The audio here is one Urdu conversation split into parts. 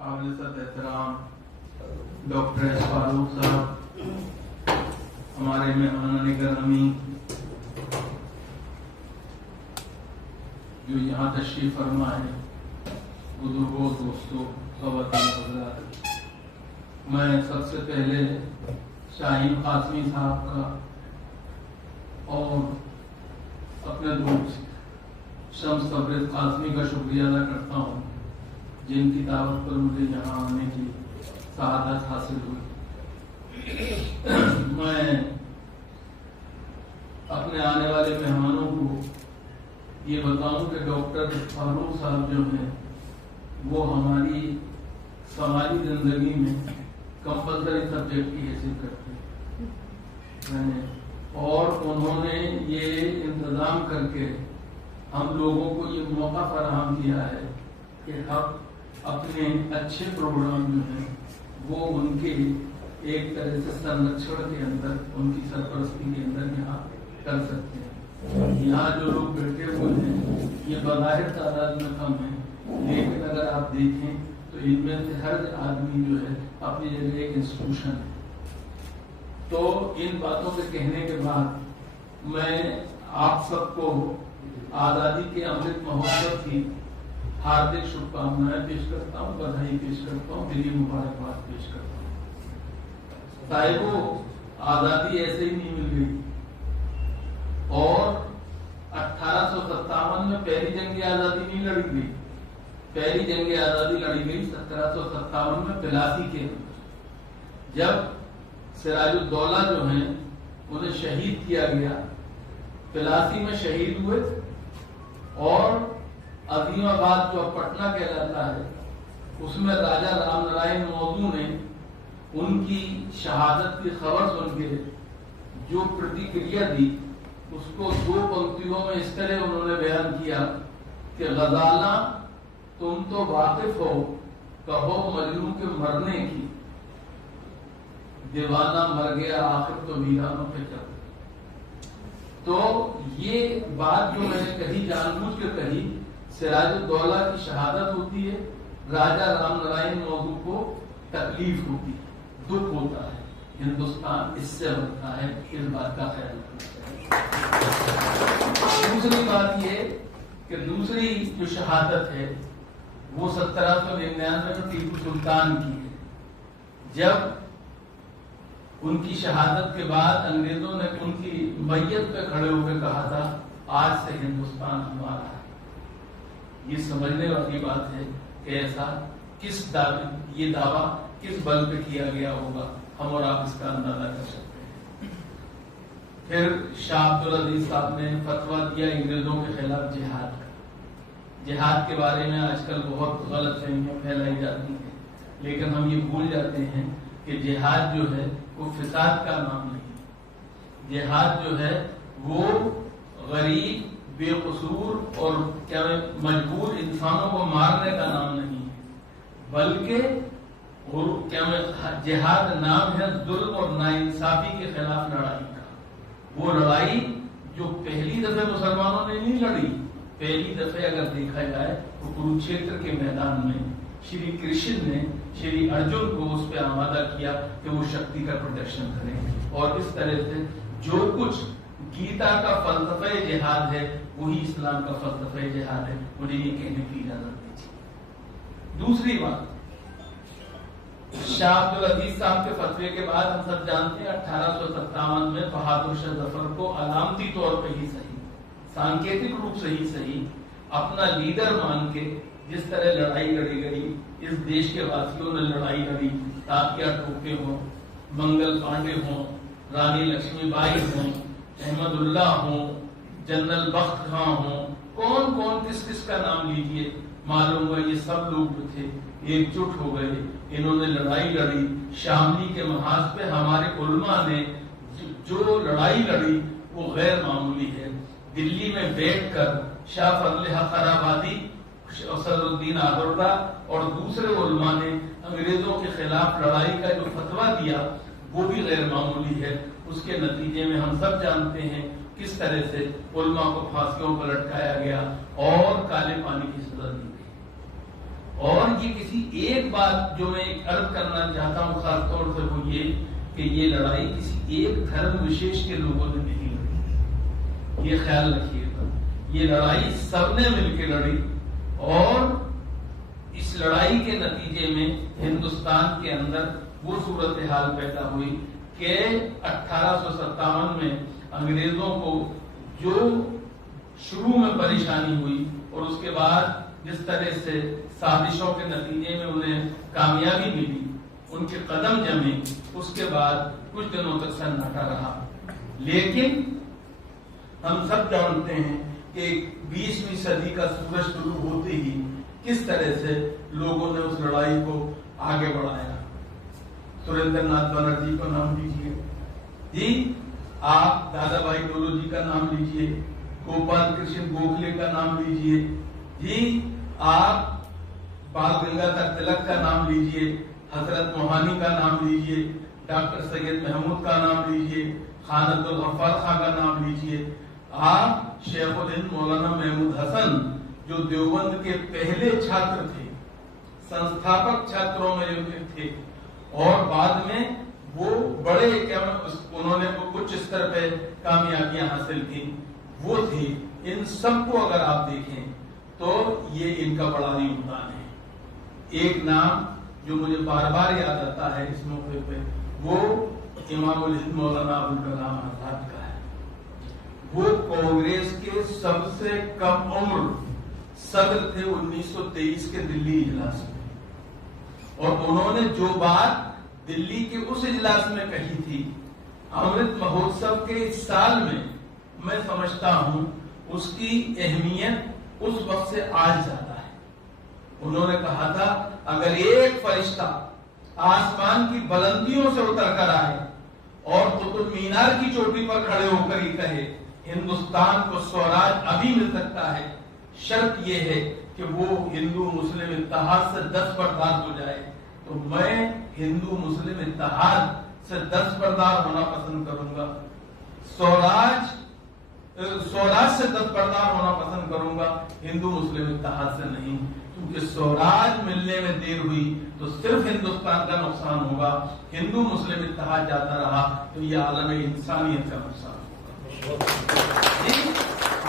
قابل صد احترام ڈاکٹر فاروق صاحب، ہمارے مہمان گرامی جو یہاں تشریف فرما ہے، بزرگوں، دوستوں، خواتین حضرات، میں سب سے پہلے شاہین قاسمی صاحب کا اور اپنے دوست شمس تبریز قاسمی کا شکریہ ادا کرتا ہوں، جن کی دعوت پر مجھے یہاں آنے کی سعادت حاصل ہوئی۔ میں اپنے آنے والے مہمانوں کو یہ بتاؤں کہ ڈاکٹر فاروق صاحب جو ہیں وہ ہماری سماجی زندگی میں کمپلسری سبجیکٹ کی حیثیت کرتے ہیں، اور انہوں نے یہ انتظام کر کے ہم لوگوں کو یہ موقع فراہم کیا ہے کہ ہم اپنے اچھے پروگرام جو ہیں وہ ان کے ایک طرح سے سنرکشن کے اندر، ان کی سرپرستی کے اندر یہاں کر سکتے ہیں۔ یہاں جو لوگ بیٹھے ہوئے ہیں یہ بظاہر تعداد میں کم ہیں، لیکن اگر آپ دیکھیں تو ان میں سے ہر آدمی جو ہے اپنی جگہ ایک انسٹیٹیوشن ہے۔ تو ان باتوں کے کہنے کے بعد میں آپ سب کو آزادی کے امرت مہوتسو کی ہاردک شبھ کامنائیں پیش کرتا ہوں، بدھائی پیش کرتا ہوں، دلی مبارکباد پیش کرتا ہوں۔ صاحبوں، آزادی ایسے ہی نہیں مل گئی، اور 1857 میں پہلی جنگ آزادی نہیں لڑی گئی، پہلی جنگ آزادی لڑی گئی 1757 میں پلاسی کے اندر، جب سراج الدولہ جو ہیں انہیں شہید کیا گیا، پلاسی میں شہید ہوئے، اور عظیم آباد جو پٹنہ کہلاتا ہے اس میں راجا رام نارائن مودو نے ان کی شہادت کی خبر سن کے جو پرتیکریا دی اس کو دو پنکتیوں میں اس طرح انہوں نے بیان کیا کہ غزالہ تم تو واقف ہو، کہو مجنوں کے مرنے کی، دیوانہ مر گیا آخر تو ویرانوں پہ چل۔ تو یہ بات جو میں نے کہی، جان بوجھ کے کہی، سراج الدولہ کی شہادت ہوتی ہے، راجا رام نارائن مودو کو تکلیف ہوتی ہے، دکھ ہوتا ہے، ہندوستان اس سے بنتا ہے، اس بات کا خیال رکھنا چاہیے۔ دوسری بات یہ کہ دوسری جو شہادت ہے وہ 1799 میں ٹیپو سلطان کی ہے، جب ان کی شہادت کے بعد انگریزوں نے ان کی میت پہ کھڑے ہو کے کہا تھا آج سے ہندوستان ہمارا ہے۔ یہ سمجھنے والی بات ہے کہ ایسا یہ دعویٰ کس بل پہ کیا گیا ہوگا، ہم اور آپ اس کا اندازہ کر سکتے ہیں۔ پھر شاہ عبدالعزیز صاحب نے فتویٰ دیا انگریزوں کے خلاف جہاد کا۔ جہاد کے بارے میں آج کل بہت غلط فہمیاں پھیلائی جاتی ہیں، لیکن ہم یہ بھول جاتے ہیں کہ جہاد جو ہے وہ فساد کا نام نہیں، جہاد جو ہے وہ غریب، بے قصور اور کیا مجبور انسانوں کو مارنے کا نام نہیں ہے، بلکہ جہاد نام ہے ظلم اور ناانصافی کے خلاف لڑائی کا۔ وہ لڑائی جو پہلی دفعہ مسلمانوں نے نہیں لڑی، پہلی دفعہ اگر دیکھا جائے تو کروکشیتر کے میدان میں شری کرشن نے شری ارجن کو اس پہ آمادہ کیا کہ وہ شکتی کا پروٹیکشن کریں، اور اس طرح سے جو کچھ گیتا کا فلسفہ جہاد ہے وہی اسلام کا فلسفہ جہاد ہے۔ مجھے یہ کہنے کی اجازت دیجیے۔ دوسری بات، شاہ عبدالعزیز صاحب کے فتوے کے بعد ہم سب جانتے ہیں 1857 میں بہادر شاہ ظفر کو علامتی طور پہ ہی صحیح، سانکیتک روپ سے ہی صحیح، اپنا لیڈر مان کے جس طرح لڑائی لڑی گئی، اس دیش کے واسیوں نے لڑائی لڑی، تاکیا ٹوپے ہوں، منگل پانڈے ہوں، رانی لکشمی بائی ہوں، احمد اللہ ہوں، جنرل بخت خاں ہوں، کون کون کس کس کا نام لیجئے، معلوم ہوا یہ سب لوگ جو تھے ایک جٹ ہو گئے، انہوں نے لڑائی لڑی۔ شاملی کے محاذ پہ ہمارے علماء نے جو لڑائی لڑی وہ غیر معمولی ہے۔ دلی میں بیٹھ کر شاہ فضل حق آبادی، صدر الدین آگرہ اور دوسرے علماء نے انگریزوں کے خلاف لڑائی کا جو فتویٰ دیا وہ بھی غیر معمولی ہے۔ اس کے نتیجے میں ہم سب جانتے ہیں کس طرح سے علماء کو پھانسیوں پر لٹکایا گیا اور کالے پانی کی سزا دی گئی، اور یہ کسی ایک بات جو میں عرض کرنا چاہتا ہوں خاص طور سے وہ یہ کہ یہ لڑائی کسی ایک دھرم وشیش کے لوگوں نے نہیں لڑی، یہ خیال رکھیے گا، یہ لڑائی سب نے مل کے لڑی، اور اس لڑائی کے نتیجے میں ہندوستان کے اندر وہ صورتحال پیدا ہوئی کہ 1857 میں انگریزوں کو جو شروع میں پریشانی ہوئی اور اس کے بعد جس طرح سے سازشوں کے نتیجے میں انہیں کامیابی ملی، ان کے قدم جمے، اس کے بعد کچھ دنوں تک سناٹا رہا۔ لیکن ہم سب جانتے ہیں کہ 20ویں صدی کا سورج طلوع ہوتے ہی کس طرح سے لوگوں نے اس لڑائی کو آگے بڑھایا۔ سریندر ناتھ بنرجی کا نام لیجیے، جی آپ دادا بھائی ڈولو جی کا نام لیجیے، گوپال کرشن گوکھلے کا نام لیجیے، جی آپ بال گنگادھر تلک کا نام لیجیے، حضرت موہانی کا نام لیجیے، ڈاکٹر سید محمود کا نام لیجیے، خان عبدالغفار خان کا نام لیجیے، آپ شیخ الہند مولانا محمود حسن جو دیوبند کے پہلے چھاتر تھے، سنستھاپک چھاتروں میں تھے، اور بعد میں وہ بڑے انہوں نے کچھ استر پہ کامیابیاں حاصل کی، وہ تھے۔ ان سب کو اگر آپ دیکھیں تو یہ ان کا بڑا یوگدان ہے۔ ایک نام جو مجھے بار بار یاد آتا ہے اس موقع پہ، وہ امام الہند مولانا ابوالکلام آزاد کا ہے۔ وہ کانگریس کے سب سے کم عمر صدر تھے 1923 کے دلی اجلاس میں، اور انہوں نے جو بات دلی کے اس اجلاس میں کہی تھی، امرت مہوتسو کے اس سال میں سمجھتا ہوں اس کی اہمیت اس وقت سے آج زیادہ ہے۔ انہوں نے کہا تھا اگر ایک فرشتہ آسمان کی بلندیوں سے اتر کر آئے اور قطب مینار کی چوٹی پر کھڑے ہو کر ہی کہے ہندوستان کو سوراج ابھی مل سکتا ہے، شرط یہ ہے کہ وہ ہندو مسلم اتحاد سے 10 بردار ہو جائے، تو میں ہندو مسلم اتحاد سے 10 بردار ہونا پسند کروں گا، سوراج سے 10 بردار ہونا پسند کروں گا، ہندو مسلم اتحاد سے نہیں، کیونکہ سوراج ملنے میں دیر ہوئی تو صرف ہندوستان کا نقصان ہوگا، ہندو مسلم اتحاد جاتا رہا تو یہ عالم انسانیت کا نقصان ہوگا۔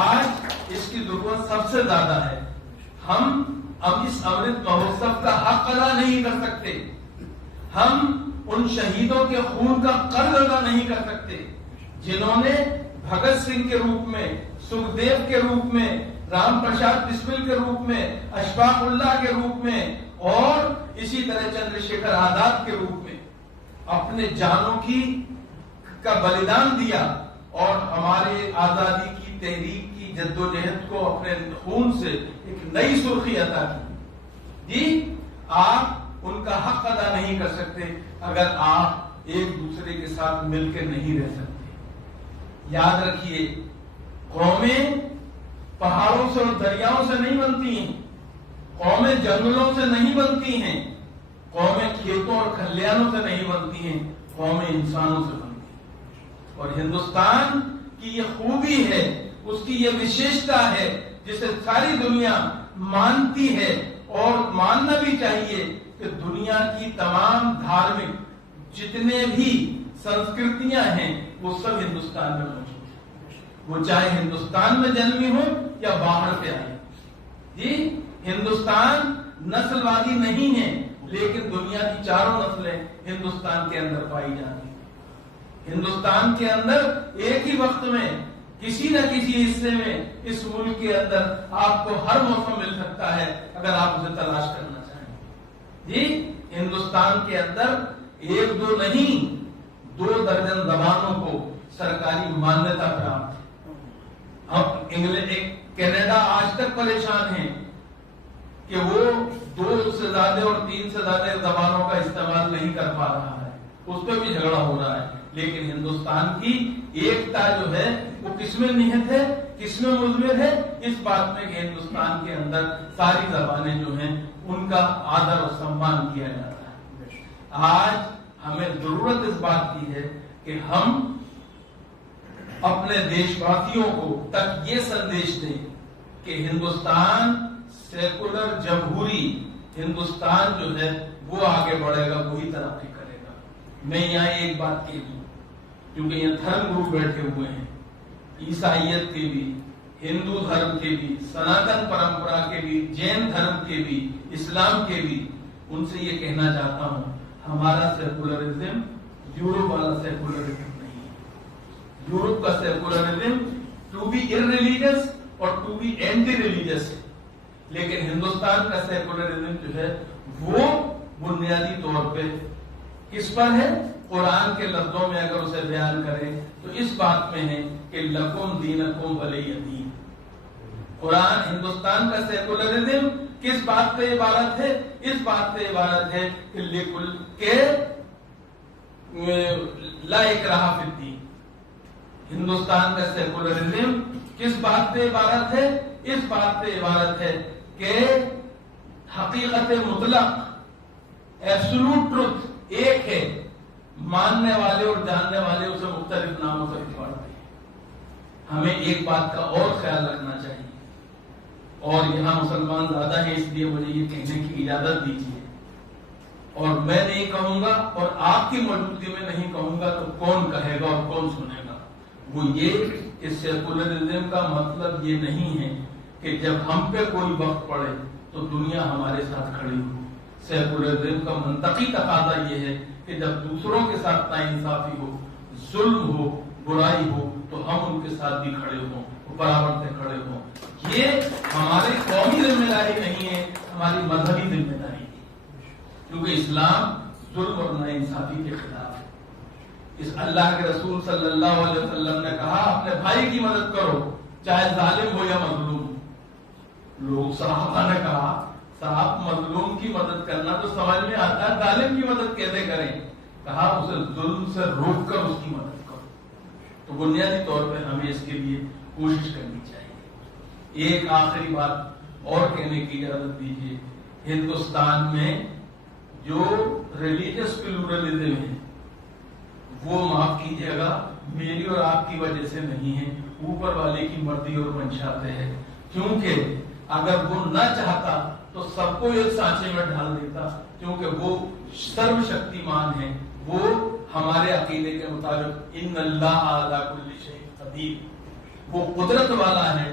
آج اس کی ضرورت سب سے زیادہ ہے۔ ہم اب اس امرت مہوتسو کا حق ادا نہیں کر سکتے، ہم ان شہیدوں کے خون کا قرض ادا نہیں کر سکتے جنہوں نے بھگت سنگھ کے روپ میں، سکھدیو کے روپ میں، رام پرساد بسمل کے روپ میں، اشفاق اللہ کے روپ میں، اور اسی طرح چندر شیکھر آزاد کے روپ میں اپنے جانوں کا بلیدان دیا اور ہمارے آزادی کی تحریک کی جدوجہد کو اپنے خون سے ایک نئی سرخی عطا کی۔ جی آپ ان کا حق ادا نہیں کر سکتے اگر آپ ایک دوسرے کے ساتھ مل کے نہیں رہ سکتے۔ یاد رکھیے، قومیں پہاڑوں سے اور دریاؤں سے نہیں بنتی ہیں، قومیں جنگلوں سے نہیں بنتی ہیں، قومیں کھیتوں اور کھلیانوں سے نہیں بنتی ہیں، قومیں انسانوں سے بنتی ہیں۔ اور ہندوستان کی یہ خوبی ہے، اس کی یہ وشیشتا ہے جسے ساری دنیا مانتی ہے اور ماننا بھی چاہیے کہ دنیا کی تمام دھارمک جتنے بھی سنسکرتیاں ہیں وہ سب ہندوستان میں موجود ہیں، وہ چاہے ہندوستان میں جنمی ہو یا باہر سے آئے۔ جی ہندوستان نسل وادی نہیں ہے، لیکن دنیا کی چاروں نسلیں ہندوستان کے اندر پائی جاتی ہیں۔ ہندوستان کے اندر ایک ہی وقت میں کسی نہ کسی حصے میں اس ملک کے اندر آپ کو ہر موسم مل سکتا ہے اگر آپ اسے تلاش کرنا چاہیں۔ جی ہندوستان کے اندر ایک دو نہیں 2 درجن زبانوں کو سرکاری مانیتا پراپت ہے۔ اب کینیڈا آج تک پریشان ہے کہ وہ 2 سے زیادہ اور 3 سے زیادہ زبانوں کا استعمال نہیں کر پا رہا ہے، اس پہ بھی جھگڑا ہو رہا ہے، لیکن ہندوستان کی ایکتا جو ہے وہ کس میں نہت ہے، کس میں مضمر ہے، اس بات میں کہ ہندوستان کے اندر ساری زبانیں جو ہیں ان کا آدر اور سمان کیا جاتا ہے۔ آج ہمیں ضرورت اس بات کی ہے کہ ہم اپنے دیش واسیوں کو تک یہ سندیش دیں کہ ہندوستان سیکولر جمہوری ہندوستان جو ہے وہ آگے بڑھے گا، وہی ترقی کرے گا۔ میں یہاں ایک بات کہہ دوں، کیونکہ یہ دھرم گرو بیٹھے ہوئے ہیں، عیسائیت کے بھی، ہندو دھرم کے بھی، سناتن پرمپرا کے بھی، جین دھرم کے بھی، اسلام کے بھی، ان سے یہ کہنا چاہتا ہوں ہمارا سیکولرزم یورپ والا سیکولرزم نہیں ہے۔ یورپ کا سیکولرزم ٹو بی ارریلیجس اور ٹو بی اینٹی ریلیجس ہے، لیکن ہندوستان کا سیکولرزم جو ہے وہ بنیادی طور پہ کس پر ہے؟ قرآن کے لفظوں میں اگر اسے بیان کریں تو اس بات میں ہے کہ لکم دینکم ولی دین۔ قرآن ہندوستان کا سیکولرزم کس بات پہ عبارت ہے؟ اس بات پہ عبارت ہے کہ لا اکراہ فی الدین۔ ہندوستان کا سیکولرزم کس بات پہ عبارت ہے؟ اس بات پہ عبارت ہے کہ حقیقت مطلق، ایبسولوٹ ٹروتھ ایک ہے، ماننے والے اور جاننے والے اسے مختلف ناموں سے پکارتے ہیں۔ ہمیں ایک بات کا اور خیال رکھنا چاہیے، اور یہاں مسلمان زیادہ ہیں اس لیے مجھے یہ کہنے کی اجازت دیجیے، اور میں نہیں کہوں گا اور آپ کی موجودگی میں نہیں کہوں گا تو کون کہے گا اور کون سنے گا؟ وہ یہ کہ سیکولرزم کا مطلب یہ نہیں ہے کہ جب ہم پہ کوئی وقت پڑے تو دنیا ہمارے ساتھ کھڑی ہو۔ سیکولرزم کا منطقی تقاضا یہ ہے کہ جب دوسروں کے ساتھ ناانصافی ہو، ظلم ہو، برائی ہو تو ہم ان کے ساتھ بھی کھڑے ہوں، برابر سے کھڑے ہوں۔ یہ ہماری قومی ذمہ داری نہیں ہے، ہماری مذہبی ذمہ داری ہے، کیونکہ اسلام ظلم اور ناانصافی کے خلاف ہے۔ اس اللہ کے رسول صلی اللہ علیہ وسلم نے کہا اپنے بھائی کی مدد کرو چاہے ظالم ہو یا مظلوم۔ لوگ صحابہ نے کہا صاحب مظلوم کی مدد کرنا تو سمجھ میں آتا ہے، ظالم کی مدد کیسے کریں؟ کہا اسے ظلم سے روک کر اس کی مدد کرو۔ تو بنیادی طور پہ ہمیں اس کے لیے کوشش کرنی چاہیے۔ ایک آخری بات اور کہنے کی اجازت دیجیے، ہندوستان میں جو ریلیجس پلورلزم ہے وہ معاف کیجیے گا میری اور آپ کی وجہ سے نہیں ہے، اوپر والے کی مرضی اور منشا سے ہے، کیونکہ اگر وہ نہ چاہتا تو سب کو ایک سانچے میں ڈال دیتا، کیونکہ وہ سرو شکتیمان ہے، وہ ہمارے عقیدے کے مطابق ان اللہ علی کل شیء قدیر، وہ قدرت والا ہے،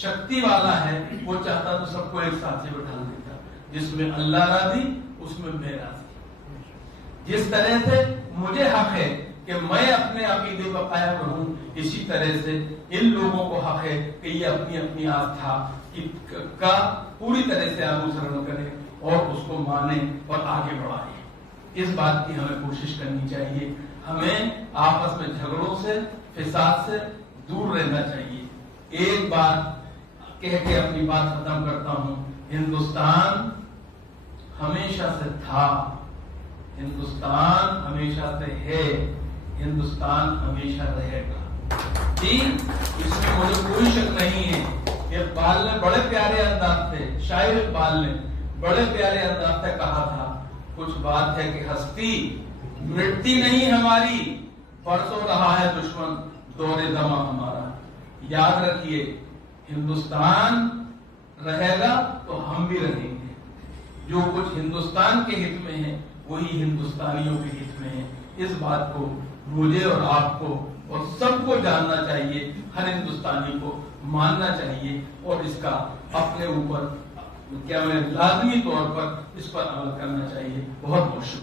شکتی والا ہے، وہ چاہتا تو سب کو ایک سانچے میں ڈال دیتا، جس میں اللہ راضی اس میں میں راضی۔ جس طرح سے مجھے حق ہے کہ میں اپنے عقیدے پر قائم رہوں، اسی طرح سے ان لوگوں کو حق ہے کہ یہ اپنی اپنی آستھا کا پوری طرح سے انوسرن کرے اور اس کو مانے اور آگے بڑھائے۔ اس بات کی ہمیں کوشش کرنی چاہیے، ہمیں آپس میں جھگڑوں سے، فساد سے دور رہنا چاہیے۔ ایک بات کہہ کے اپنی بات ختم کرتا ہوں، ہندوستان ہمیشہ سے تھا، ہندوستان ہمیشہ سے ہے، ہندوستان ہمیشہ رہے گا۔ اس میں مجھے کوئی شک نہیں ہے۔ اقبال نے بڑے پیارے انداز سے، شاعر اقبال نے بڑے پیارے انداز سے کہا تھا، کچھ بات ہے کہ ہستی مٹتی نہیں ہماری، برسوں رہا ہے دشمن دور زماں ہمارا۔ یاد رکھیے ہندوستان رہے گا تو ہم بھی رہیں گے، جو کچھ ہندوستان کے ہت میں ہے وہی ہندوستانیوں کے ہت میں ہے۔ اس بات کو مجھے اور آپ کو اور سب کو جاننا چاہیے، ہر ہندوستانی کو ماننا چاہیے اور اس کا اپنے اوپر لازمی طور پر اس پر عمل کرنا چاہیے۔ بہت بہت شکریہ۔